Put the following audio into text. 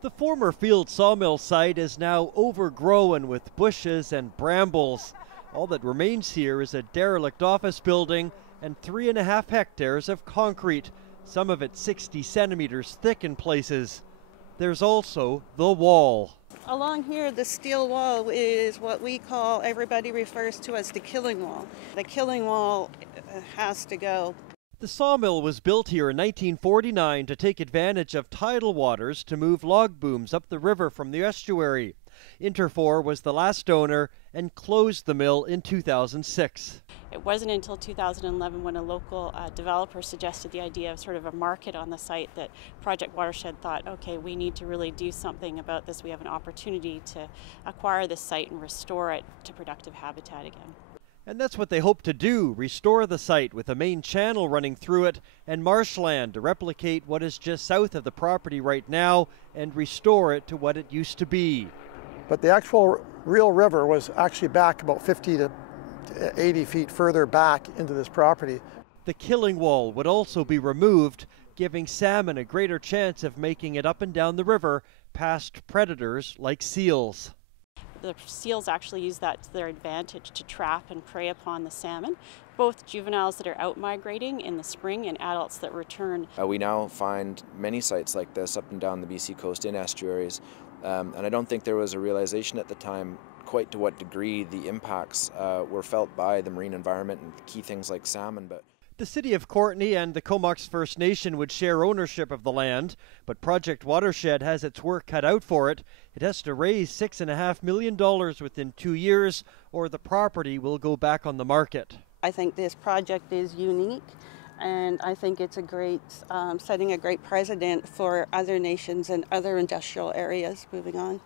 The former Field Sawmill Site is now overgrown with bushes and brambles. All that remains here is a derelict office building and 3.5 hectares of concrete, some of it 60 centimeters thick in places. There's also the wall. Along here, the steel wall is what we call, everybody refers to as the killing wall. The killing wall has to go. The sawmill was built here in 1949 to take advantage of tidal waters to move log booms up the river from the estuary. Interfor was the last owner and closed the mill in 2006. It wasn't until 2011 when a local developer suggested the idea of sort of a market on the site that Project Watershed thought, okay, we need to really do something about this. We have an opportunity to acquire this site and restore it to productive habitat again. And that's what they hope to do, restore the site with a main channel running through it and marshland to replicate what is just south of the property right now and restore it to what it used to be. But the actual real river was actually back about 50 to 80 feet further back into this property. The killing wall would also be removed, giving salmon a greater chance of making it up and down the river past predators like seals. The seals actually use that to their advantage to trap and prey upon the salmon, both juveniles that are out migrating in the spring and adults that return. We now find many sites like this up and down the BC coast in estuaries, and I don't think there was a realization at the time quite to what degree the impacts were felt by the marine environment and key things like salmon. But the city of Courtenay and the Comox First Nation would share ownership of the land, but Project Watershed has its work cut out for it. It has to raise $6.5 million within 2 years, or the property will go back on the market. I think this project is unique, and I think it's a great, setting a great precedent for other nations and other industrial areas moving on.